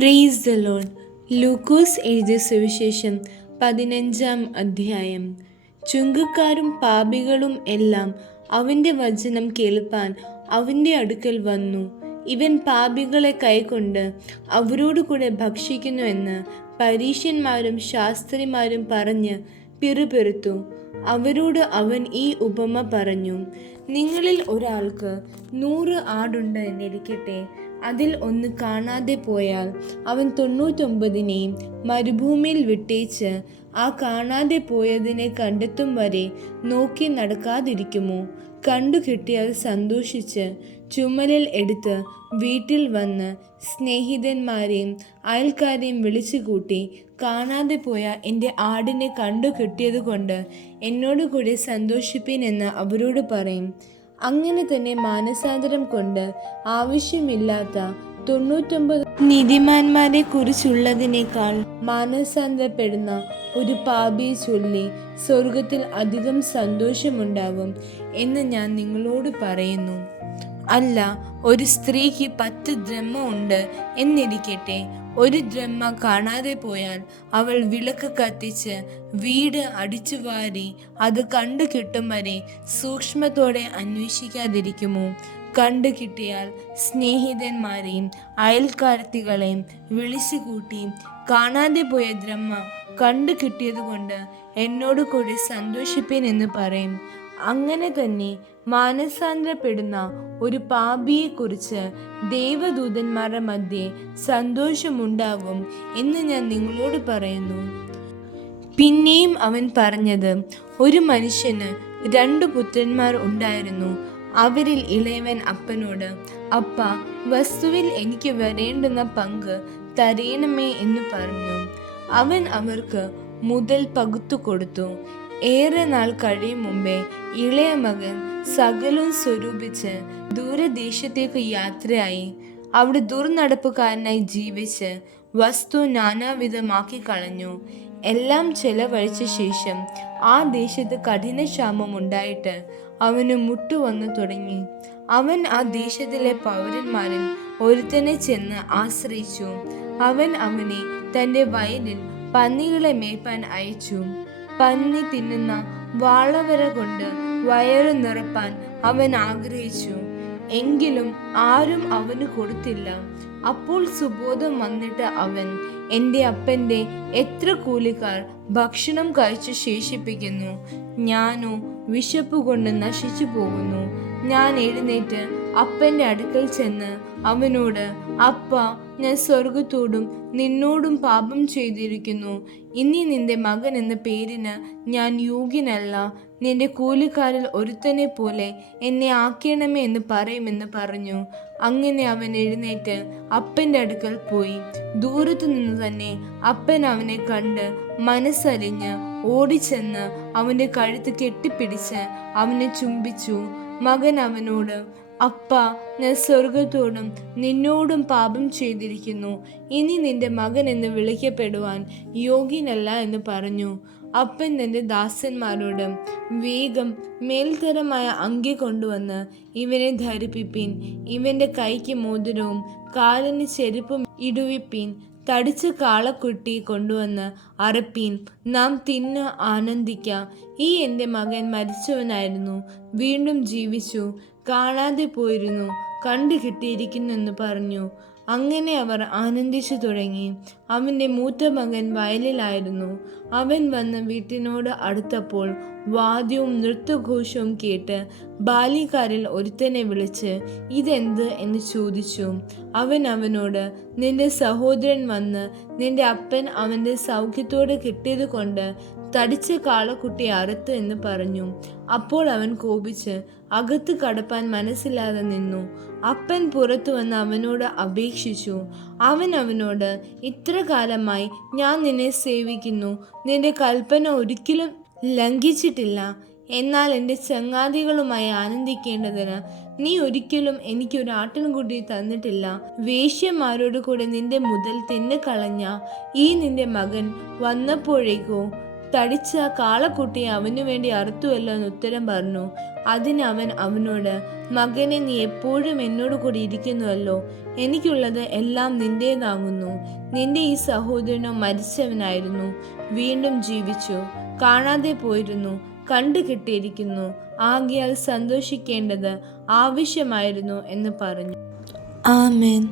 Praise the Lord. ലൂക്കോസ് എഴുതിയ സുവിശേഷം 15-ാം അധ്യായം. ചുങ്കക്കാരും പാപികളും എല്ലാം അവൻ്റെ വചനം കേൾപ്പാൻ അവൻ്റെ അടുക്കൽ വന്നു. ഇവൻ പാപികളെ കൈക്കൊണ്ട് അവരോടുകൂടെ ഭക്ഷിക്കുന്നു എന്ന് പരീശന്മാരും ശാസ്ത്രിമാരും പറഞ്ഞ് പിറുപിറുത്തു. അവരോട് അവൻ ഈ ഉപമ പറഞ്ഞു: നിങ്ങളിൽ ഒരാൾക്ക് 100 ആടുണ്ട് എന്നിരിക്കട്ടെ. അതിൽ ഒന്ന് കാണാതെ പോയാൽ അവൻ 99 മരുഭൂമിയിൽ വിട്ടേച്ച് ആ കാണാതെ പോയതിനെ കണ്ടെത്തും വരെ നോക്കി നടക്കാതിരിക്കുമോ? കണ്ടു കിട്ടിയാൽ സന്തോഷിച്ച് ചുമലിൽ എടുത്ത് വീട്ടിൽ വന്ന് സ്നേഹിതന്മാരെയും അയൽക്കാരെയും വിളിച്ചു കൂട്ടി, കാണാതെ പോയ എൻ്റെ ആടിനെ കണ്ടു കിട്ടിയത് കൊണ്ട് എന്നോട് കൂടെ സന്തോഷിപ്പീൻ എന്ന് അവരോട് പറയും. അങ്ങനെ തന്നെ മാനസാന്തരം കൊണ്ട് ആവശ്യമില്ലാത്ത 99 നീതിമാന്മാരെ കുറിച്ചുള്ളതിനേക്കാൾ മാനസാന്തരപ്പെടുന്ന ഒരു പാപിയെ ചൊല്ലി സ്വർഗത്തിൽ അധികം സന്തോഷമുണ്ടാകും എന്ന് ഞാൻ നിങ്ങളോട് പറയുന്നു. അല്ല, ഒരു സ്ത്രീക്ക് 10 ദ്രഹ്മ ഉണ്ട് എന്നിരിക്കട്ടെ. ഒരു ദ്രഹ്മ കാണാതെ പോയാൽ അവൾ വിളക്ക് കത്തിച്ച് വീട് അടിച്ചു വാരി അത് കണ്ടു കിട്ടും വരെ സൂക്ഷ്മത്തോടെ അന്വേഷിക്കാതിരിക്കുമോ? കണ്ടു കിട്ടിയാൽ സ്നേഹിതന്മാരെയും അയൽക്കാർത്തികളെയും വിളിച്ചു കൂട്ടി, കാണാതെ പോയ ദ്രഹ്മ കണ്ടു കിട്ടിയത് കൊണ്ട് എന്നോട് കൂടി സന്തോഷിപ്പീൻ എന്ന് പറയും. അങ്ങനെ തന്നെ മാനസാന്തരപ്പെടുന്ന ഒരു പാപിയെക്കുറിച്ച് ദൈവദൂതന്മാരുടെ മധ്യേ സന്തോഷമുണ്ടാകും എന്ന് ഞാൻ നിങ്ങളോട് പറയുന്നു. പിന്നെയും അവൻ പറഞ്ഞത്: ഒരു മനുഷ്യന് 2 പുത്രന്മാർ ഉണ്ടായിരുന്നു. അവരിൽ ഇളയവൻ അപ്പനോട്: അപ്പാ, വസ്തുവിൽ എനിക്ക് വരേണ്ടുന്ന പങ്ക് തരേണമേ എന്ന് പറഞ്ഞു. അവൻ അവർക്ക് മുതൽ പകുത്തു കൊടുത്തു. ഏറെ നാൾ കഴിയും മുമ്പേ ഇളയ മകൻ സകലവും സ്വരൂപിച്ച് ദൂരദേശത്തേക്ക് യാത്രയായി. അവിടെ ദുർനടപ്പുകാരനായി ജീവിച്ച് വസ്തു നാനാവിധമാക്കി കളഞ്ഞു. എല്ലാം ചെലവഴിച്ച ശേഷം ആ ദേശത്ത് കഠിനക്ഷാമം ഉണ്ടായിട്ട് അവന് മുട്ടുവന്നു തുടങ്ങി. അവൻ ആ ദേശത്തിലെ പൗരന്മാരിൽ ഒരുത്തനെ ചെന്ന് ആശ്രയിച്ചു. അവൻ അവനെ തൻ്റെ വയലിൽ പന്നികളെ മേയ്പ്പാൻ അയച്ചു. പന്നി തിന്നുന്ന വാളവര കൊണ്ട് വയറു നിറപ്പാൻ അവൻ ആഗ്രഹിച്ചു. എങ്കിലും ആരും അവന് കൊടുത്തില്ല. അപ്പോൾ സുബോധം വന്നിട്ട് അവൻ: എൻ്റെ അപ്പൻ്റെ എത്ര കൂലിക്കാർ ഭക്ഷണം കഴിച്ചു ശേഷിപ്പിക്കുന്നു, ഞാനോ വിശപ്പ് കൊണ്ട് നശിച്ചു പോകുന്നു. ഞാൻ എഴുന്നേറ്റ് അപ്പൻ്റെ അടുക്കൽ ചെന്ന് അവനോട്: അപ്പാ, ഞാൻ സ്വർഗത്തോടും നിന്നോടും പാപം ചെയ്തിരിക്കുന്നു. ഇനി നിന്റെ മകൻ എന്ന പേരിന് ഞാൻ യോഗ്യനല്ല. നിന്റെ കൂലിക്കാരിൽ ഒരുത്തനെ പോലെ എന്നെ ആക്കണമേ എന്ന് പറയുമെന്ന് പറഞ്ഞു. അങ്ങനെ അവൻ എഴുന്നേറ്റ് അപ്പൻ്റെ അടുക്കൽ പോയി. ദൂരത്തു നിന്ന് തന്നെ അപ്പൻ അവനെ കണ്ട് മനസ്സലിഞ്ഞ് ഓടിച്ചെന്ന് അവൻ്റെ കഴുത്ത് കെട്ടിപ്പിടിച്ച് അവനെ ചുംബിച്ചു. മകൻ അവനോട്: അപ്പാ, ഞാൻ സ്വർഗത്തോടും നിന്നോടും പാപം ചെയ്തിരിക്കുന്നു. ഇനി നിന്റെ മകൻ എന്ന് വിളിക്കപ്പെടുവാൻ യോഗ്യനല്ല എന്ന് പറഞ്ഞു. അപ്പൻ തൻ്റെ ദാസന്മാരോട്: വേഗം മേൽത്തരമായ അങ്കി കൊണ്ടുവന്ന് ഇവനെ ധരിപ്പിപ്പീൻ. ഇവൻ്റെ കൈക്ക് മോതിരവും കാലിന് ചെരുപ്പും ഇടുവിപ്പീൻ. തടിച്ച കാളക്കുട്ടി കൊണ്ടുവന്ന് അറുപ്പീൻ. നാം തിന്ന് ആനന്ദിക്കാം. ഈ എൻ്റെ മകൻ മരിച്ചവനായിരുന്നു, വീണ്ടും ജീവിച്ചു. കാണാതെ പോയിരുന്നു, കണ്ടു കിട്ടിയിരിക്കുന്നു എന്ന് പറഞ്ഞു. അങ്ങനെ അവർ ആനന്ദിച്ചു തുടങ്ങി. അവൻ്റെ മൂത്ത മകൻ വയലിലായിരുന്നു. അവൻ വന്ന് വീട്ടിനോട് അടുത്തപ്പോൾ വാദ്യവും നൃത്തഘോഷവും കേട്ട് ബാല്യക്കാരിൽ ഒരുത്തനെ വിളിച്ച് ഇതെന്ത് എന്ന് ചോദിച്ചു. അവൻ അവനോട്: നിന്റെ സഹോദരൻ വന്ന് നിന്റെ അപ്പൻ അവൻ്റെ സൗഖ്യത്തോടെ കിട്ടിയത് കൊണ്ട് തടിച്ച കാളക്കുട്ടിയെ അറുത്ത് എന്ന് പറഞ്ഞു. അപ്പോൾ അവൻ കോപിച്ച് അകത്ത് കടപ്പാൻ മനസ്സില്ലാതെ നിന്നു. അപ്പൻ പുറത്തു വന്ന് അവനോട് അപേക്ഷിച്ചു. അവൻ അവനോട്: ഇത്ര കാലമായി ഞാൻ നിന്നെ സേവിക്കുന്നു, നിന്റെ കൽപ്പന ഒരിക്കലും ലംഘിച്ചിട്ടില്ല. എന്നാൽ എൻ്റെ ചങ്ങാതികളുമായി ആനന്ദിക്കേണ്ടതിന് നീ ഒരിക്കലും എനിക്കൊരു ആട്ടിൻകുട്ടി തന്നിട്ടില്ല. വേശ്യമാരോട് കൂടെ നിന്റെ മുതൽ തിന്നുകളഞ്ഞ ഈ നിന്റെ മകൻ വന്നപ്പോഴേക്കോ തടിച്ച കാളക്കുട്ടിയെ അവനു വേണ്ടി അറുത്തുവല്ലോ എന്ന് ഉത്തരം പറഞ്ഞു. അതിന് അവൻ അവനോട്, മകനെ, നീ എപ്പോഴും എന്നോട് കൂടി ഇരിക്കുന്നുവല്ലോ. എനിക്കുള്ളത് എല്ലാം നിന്റേതാകുന്നു. നിന്റെ ഈ സഹോദരനോ മരിച്ചവനായിരുന്നു, വീണ്ടും ജീവിച്ചു; കാണാതെ പോയിരുന്നു, കണ്ടു കിട്ടിയിരിക്കുന്നു. ആകയാൽ സന്തോഷിക്കേണ്ടത് ആവശ്യമായിരുന്നു എന്ന് പറഞ്ഞു. ആമേൻ.